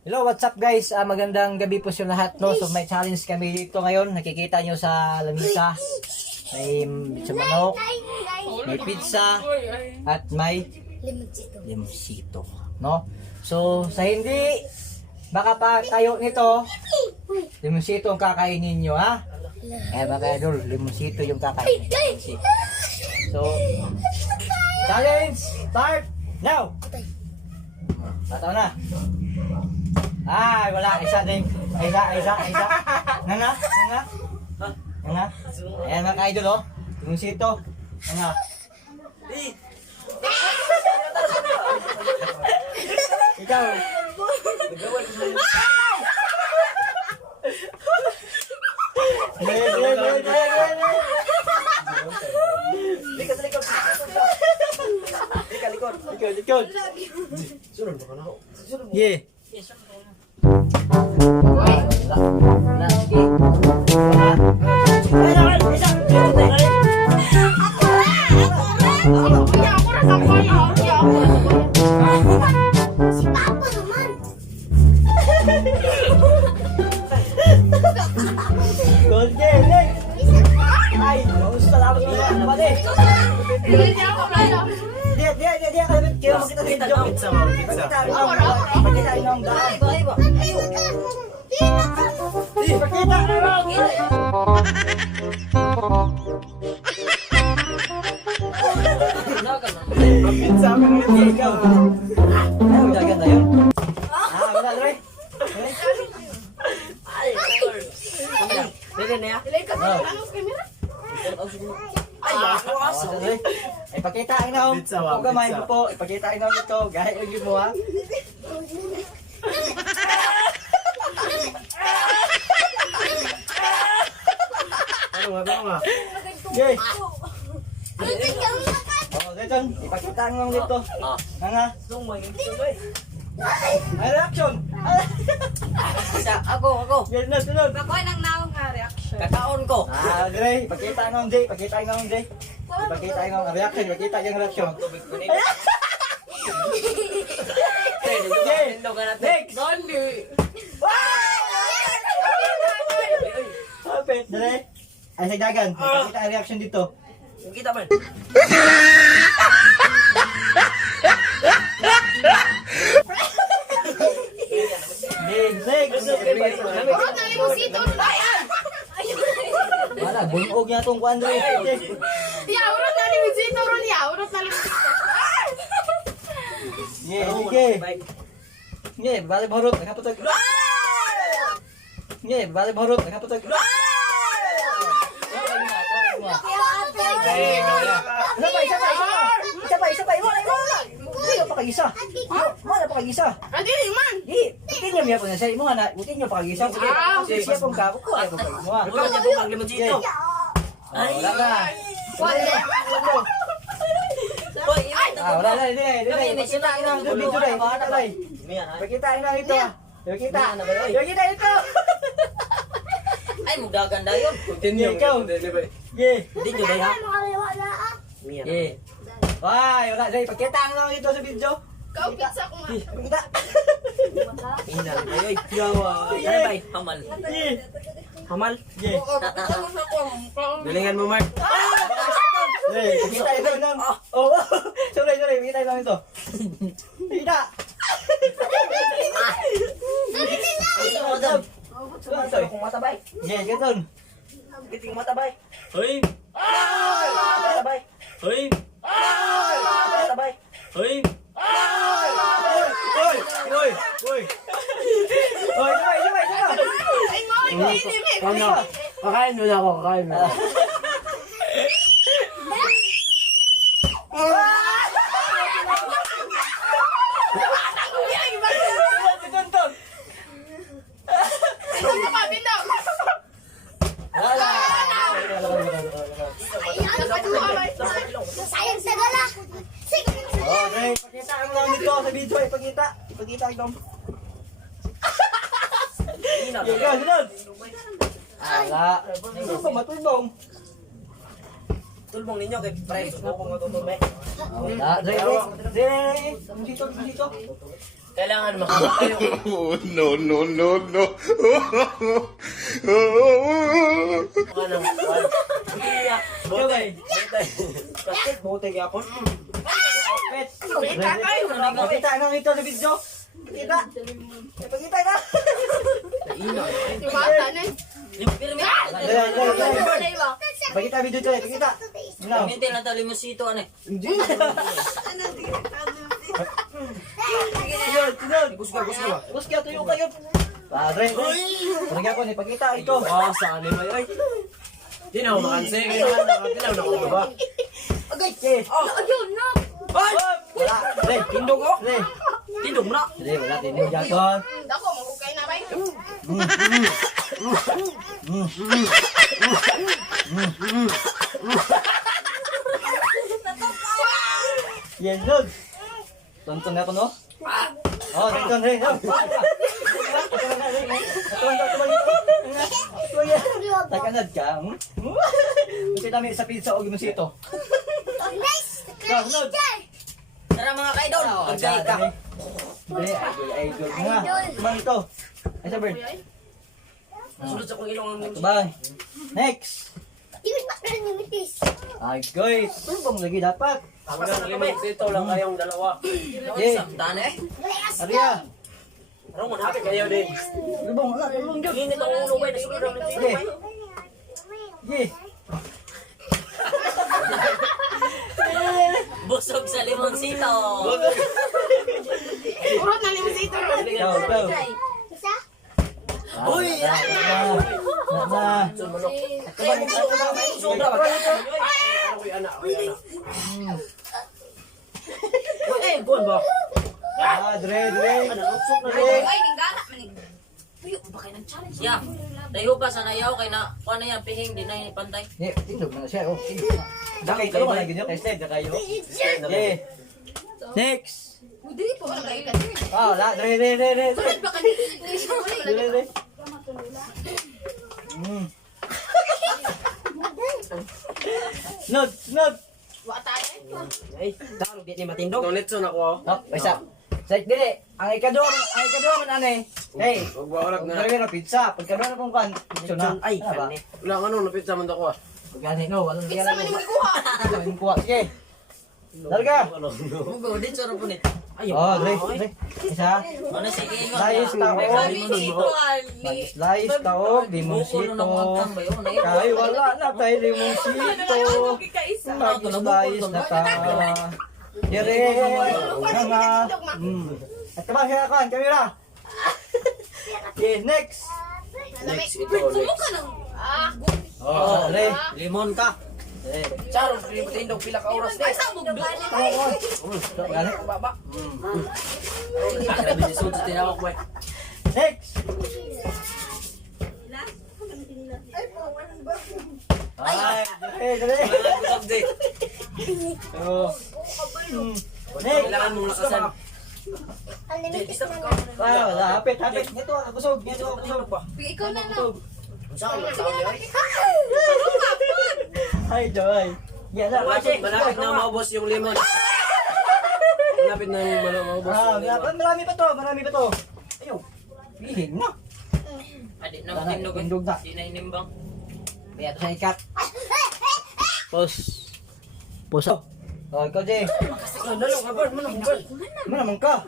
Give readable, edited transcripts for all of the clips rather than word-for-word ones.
Hello, what's up guys? Magandang gabi po sa lahat, no? So may challenge kami dito ngayon. Nakikita nyo sa lamisa. May manok, may pizza, at may limonsito, no? So sa hindi baka pa tayo nito, limonsito ang kakainin nyo, ha? Eh baka idol, limonsito yung kakainin. So challenge start now. Bataw na. Ay, wala. Isa din. Isa. Nga. Ayan mga ka-idol, oh. Limonsito. Nga. Ikaw. Likod. Sunod ba ka na ako? Yeah. Si Papa naman. Good game, next. Ay, gusto lang ako na pati. Dia kalabit kayo makita sa video. Pizza. Pakita yung daan. Pizza ako ng ikaw. Ay, magaganda yun. Wala, Dre. Pwede na ya? Ipakitain na ako gamay mo po. Ipakitain na ako ito. Gahit yung mo, ha. Ano nga? Okay. Dito. Ipakitain mo dito. Nga. Ay, reaction. Ako. Yan na, sunod. Bakoy nang naong nga reaction. Kakaon ko. Dre. Ipakitain na ako, Dre. Ipakitain na ako, Dre. Ipakitain na ako. Reaction. Ipakitain yung reaction. Next. Gondi. Kapit, Dre. Ay, sagdagan. Ipakita ang reaction dito. Kita man. Next. Urot na limosito. Wala, bunog niya itong kuwan, Dre. Ya, urot na limosito ron ya. Urot na limosito. Sige. Sige, balik bahurot. Nakaputag. Sige, balik bahurot. Nakaputag. Isa pa. Wala. Hindi pa kagisa. Wala pa kagisa. Adi man. Di, butin niyo po na sa imo na. Butin niyo pa kagisa. Siya pong kako ko ay pong mo. Wala niya po kang limonsito. Wala na. Wala. Wala na. Hindi. Pakitain na ang video dai. Pakitain na ito. Pakita ito. Ay, magaganda yun. Continue ikaw. Yeah. Hindi nyo dahil ha? Yeah. Why, wala dai. Pakitaan lang ito sa video. Kau pizza ko nga. Pakita. Ina, ay, Gawa. ano ba? Hamal. Yeah. Hamal? Yeah. Galingan mo, Mark. Pakita ito lang. Oh, sorry. Pakita lang ito. Pakita. Kung matabay. Yeah, ganun. Kiting matabay. Hoy! Matabay. Hoy! Matabay. Hoy! Oy, sabay. Kakain mo na ako, kakain mo. Sayang sa gala. Oh, Dre, pakita ang lang dito sa video. Ipakita ito. Ikaw, sunod. Ala. Matulbong. Tulbong ninyo kay Price. Ako kung matutulbong. Dre. Dito. Kailangan makakayo. Oh, no, no, no, no. Ka ng kwan. Botay. Kasi botay ka ako. Pet. Tatay, Pakita nang ito sa video. Pakita. Pakita na. yung bata na. Pakita video to. Pakita. No. Minti lang tali mo sito ano. Sunod. Gusto tuyo kayo. Padre. Parang ako ni pakita ito. Ah, saan ba yun? Di na ako makansing. Nakatilaw na ako ba? Okay. Ayun na. Ay! Wala. Pre. Tindog ako. Pre. Tindog mo na. Pre, wala tindi jaton. Dako, magukay na ba yun? Yan good. Tonton na ako no. Oh, tonton rin. Takanad ka. Kasi dami sa pizza o gimusito. Sunod. Tara mga kaidol, pagkay ka. Hindi, idol nga. Tumang ito. Ay, sa bird. Sunod sa kong ilong ng Tumang. Next. Ay, guys. Ano bang lagi dapat? hanggang limit dito lang kayong dalawa. Yeah. Tane. Arya. Ano mo napit kayo din? Lubong, wala. Lubong dyan. Init ang ulo ba? Nasunod ang dito. Sige. Sige. Busog sa limonsito. Urot na limusito. Ikaw, ikaw. Uy! Na. Sobra ba? Uy, anak. Uy, anak. Eh, buwan ba? Dre. Ay, ninggana. Uy, ba kayo nag-challenge? Ya. Dayo pa sa nayaw kay na kuan na yan pihing di na pantay. Tindog na siya. Oh, tindog na. Dakay kayo na ganyan. Kay Sled na kayo. Yeah. Next. Hindi po, wala kayo ka. Ah, wala. Dre. Ba ka Dre. Snod. Wa tayo. Ay, tarong di ni matindog. Tolitson ako. Oh, isa. Sa dili, ang ikador man ane. Hey, Huwag ba orak na. pero pizza. Pagkaroon na pong kan. Pizza na. Ay, Ano ba? kani. Wala ano, napit sa mundo ko ah. Pagkani no, walang Pizza man yung magkuha. Walang kuha. Sige. Larga. Mugo din sa punit. Ay, Oh, Dre. Isa. Ano sige ingon. Slice taog. Slice taog. Limonsito. Kahit wala na tayo limonsito. Mag-slice na ta. Dire. Nga. At kabang siya kan, kamera. Okay, next. Next, ito, next. Oh, Dre. Limon ka. Dre. Charong, di matindog pila ka oras Ay, din. sabog na. Gani. Baba. Grabe ni Sud, tinawag ko eh. Next. Ay, Dre. Busog di. Oh. Next. Kailangan mong lakasan. Wala, hapit. Ito, busog. Ikaw na lang. Saan mo sabi ay? Ay, Joy. Yan na, Malapit na maubos yung lemon. Malapit na maubos yung lemon. Marami pa to. Ayaw. Pihin na. Adi na matindog. Tindog na. Di na inimbang. Kaya ito sa ikat. Puso. Oh, ikaw, Jay. Nalong, abad mo na, abad. Ano naman ka?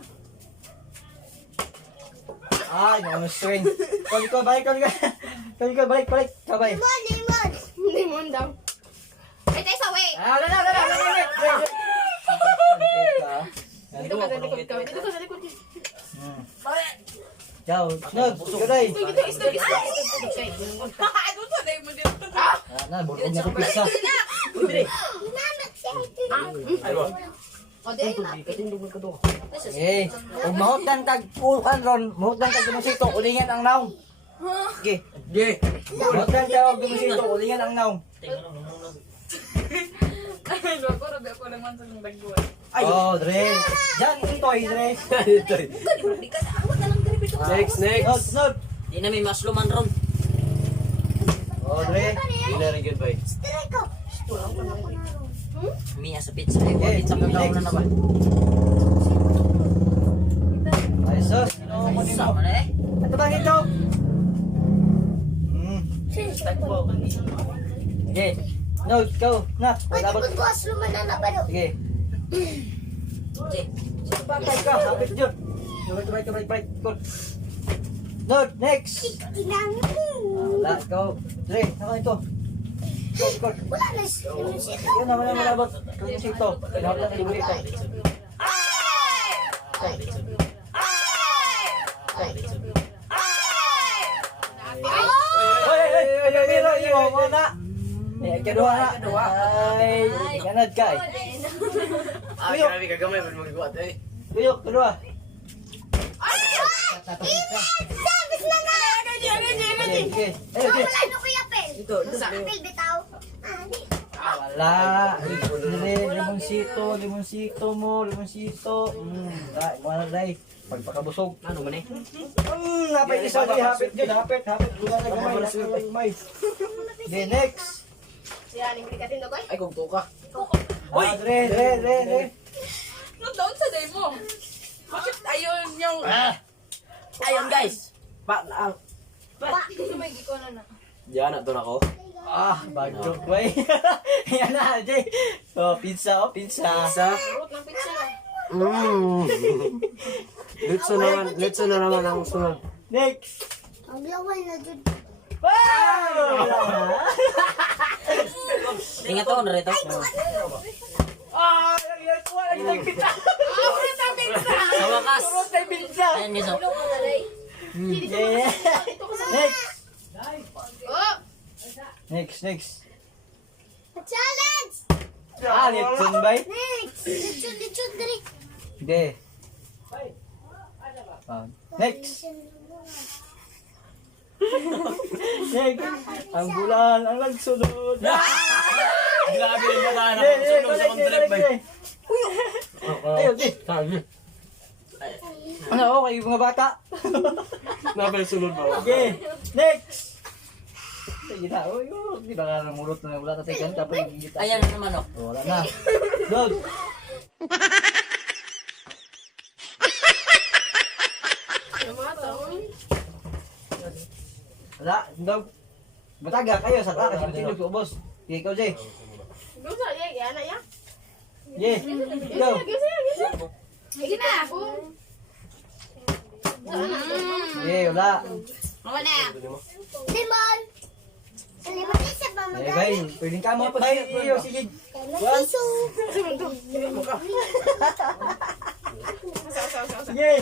Ay, naman swing. Ikaw, balik. Balik. Kabay. Limon daw. Ay, tayo sa way. Wala. Dito ka sa likod ka. Dito ka sa likod. Ciao. Snod. Gaday. Dito, stop. Doon sa day mo dito. Na, bulog na ito pizza. Ay, ba? O, di na. Eh, kung mahutan kag pulkan ron, mahutan kag gumusito, ulingan ang naong. Okay. Ge. Mahutan kag gumusito, ulingan ang naong. Ako, rabi ako naman sa nagbuwan. Ay. Oh, Dre. Diyan, intoy, Dre. Next. Snod. Di na may masluman ron. Oh, Dre. Hindi na rin goodbye. Miya sa pizza. Ay, pizza mo na na ba? kunin mo. Sama na eh. Ano ba ito? Tagpo. Sige. No, go. Na, Pwede labot. ko bukas lumanan na ba? Sige. Bakit ka? Hapit dyan. Right. Cool. No, next. Wala, go. Dre, ako ito. Go. Wala na siya. Yan na, wala malabot. Kaya siya ito. Kailangan lang libre ito. Ay, wala. Kedua na. Ay, ganad ka eh. Grabe kagamay man magbuhat eh. Tuyok, kedua. Sabis na nga! Sige. Ay, okay. Wala na kuya Pel. Ito. Pel, bitaw. Wala. Limonsito mo. Wala dahil. Pagpakabusog. Ano man eh? Napay isa di hapit dyan. Hapit. Wala na gamay. Okay, next. Yan, hindi ka tinugoy. Ay kung tuka. Dre. No, doon sa day mo. Bakit ayun yung... Ayun guys. Sumay ko na na. Diyan na doon ako. Bagyo ko eh. Yan na, Jay. Pizza. Isa. Root ng pizza. Let's na naman ang sunod. Next. Ang laway na dyan. Wow! Ingat ako na rito. Wala pizza. Sa wakas. Pizza. Ayan niso. Yeah. Oh! Next. Challenge! Lipson bay? Next! Lechon, dali. Hindi. Next. Ang bulan, ang nagsunod. Grabe yung mga anak. Sunog sa kontrep bay. Ayun, Sabi. Ano, okay, mga bata. Nabal sunod ba? Okay, next. Sige na, di ba nga namulot na wala tatay kan, tapos gigita. Ayan na naman oh. Wala na. Dog. Wala, dog. Mataga kayo sa takas, yung tinog ko, boss. Sige, ikaw, Jay. Doon sa iya, yan na yan. Jay, ikaw. Sige na. Sige, wala. Limon! Sa limon isa pa Eh, bay, pwedeng ka mo pa tayo. Iyo, sige. Piso! Sige.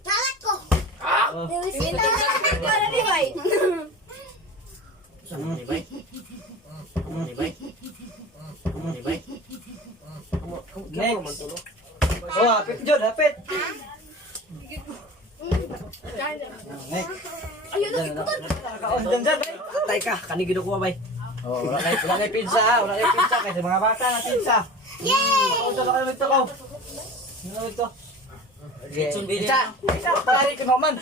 Kalat ko! Oh. Sino? Ko na ni Bay! Next. Oh, hapit dyan, hapit. Next. Ayun na, Nakaon dyan, bay. Tay ka, kanigin ako bay. Oh, wala kay pizza, wala kay pizza kasi mga bata na pizza. Yay! Ito ka ito ko. Ano ito? Kitsun bili Pizza. na. Pizza, pare ko naman.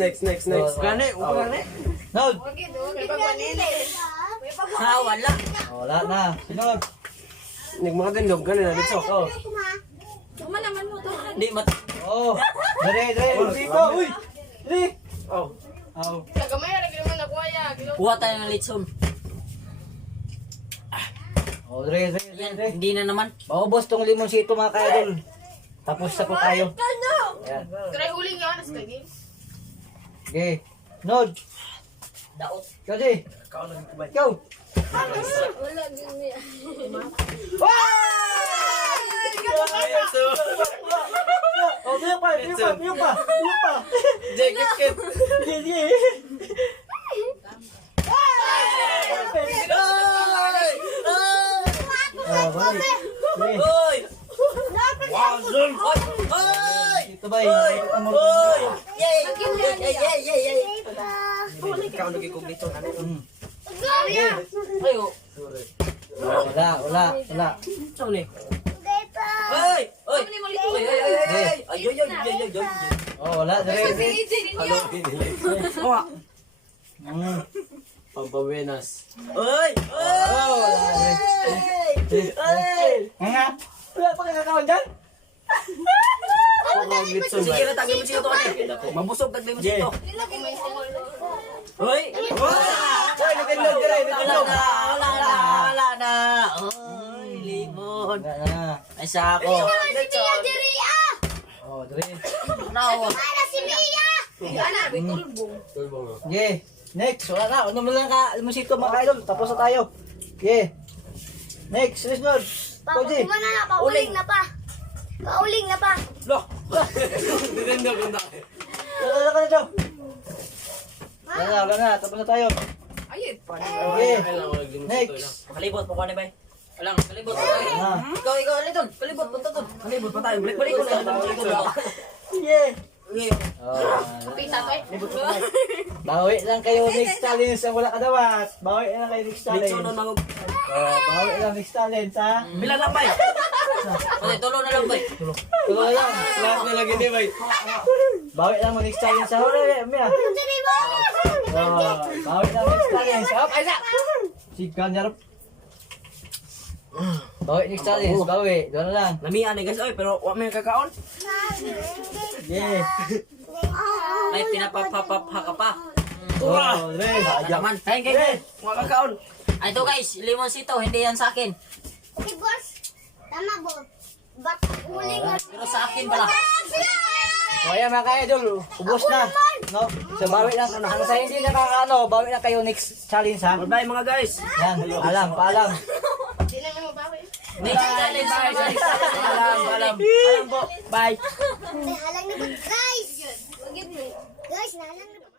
Next. Gani, Gani. No. Ha, wala. Wala na. Sinod. Nagmakatindog, gani na dito. Oh. Tuma naman mo to. Hindi mat... Oh. Dre. Dito. Uy. Dre. Oh. Oh. Nagamay na naman ako ya. Kuha tayo ng litson. Oh, Dre. Ayan, hindi na naman. Maubos tong limonsito mga kaidol. Tapos na po tayo. Ayan. Try huling yan. Nas kagin. Okay. Nod. Daot. Ikaw, Jay. Ikaw. Wala din niya. Oh, tiyo pa. Jacket. Sige. Oh, balik. Dre. Hoy! Wazon. Hoy! Ito ba yun? Hoy! Yay! Yay! Ikaw nagikog dito. Ay, oh. Wala. Saan ni? Hoy! Hoy! Ay! Oh, wala. Dre. Ano? Kuha. Mm. Pampawenas. Hoy! Oh, wala. Dre. Nga. Wala pa kakakawan dyan? Sige na, tagli mo siya ito. Mabusog, tagli mo siya ito. Hoy! Hoy, nagandog ka rin, nagandog. Wala na. Oy, limon. Wala na. Ay, sako. Oh, Dre. Now, Okay, next. Wala na. Ano mo lang ka, Limosito mga idol. Tapos na tayo. Okay. Next, sunod. Koji. Pauling na pa. Pauling na pa. Loh! Dinendo ko na. Wala ka na daw. Wala na. Tapos na tayo. Ayun. Okay. Next. kalibot po ka ni bay. Alang, kalibot po Wala tayo. na. Ikaw, Aliton. Kalibot po to. Malibot pa tayo. Balik ko na. Yeah. Oh, Pita to eh. bawi lang kayo next challenge ang wala kadawat. Bawi lang kayo next challenge. Litso nun mga... Bawi lang next challenge ha. Bilang lang ba eh? Pati, tulo na lang bay. Tuloy lang. Lahat na lagi di ba eh? Bawi lang mo next challenge sa huli. Mia. Bawi lang next challenge. Up, ay sa. Sigan yarap. Bawi next challenge. Bawi. Doon lang. Lamian eh guys. Oy, pero wala may kakaon. Yeah. Ay, pinapapapapha ka pa. Oh, Dre. Yaman. Ay, Wala kakaon. Ay, ito guys, limonsito, hindi yan sa akin. Si boss. Tama boss. Ba't uling na? Pero sa akin pala. So ayan mga ka-idol, ubos na. No? So bawi lang. Ang sa hindi nakakaano, bawi lang kayo next challenge ha. Bye mga guys. Yan, paalam. Hindi na mo bawi. Next challenge. Alam po. Bye. Halang na ba? Guys! Guys, nahalang na ba?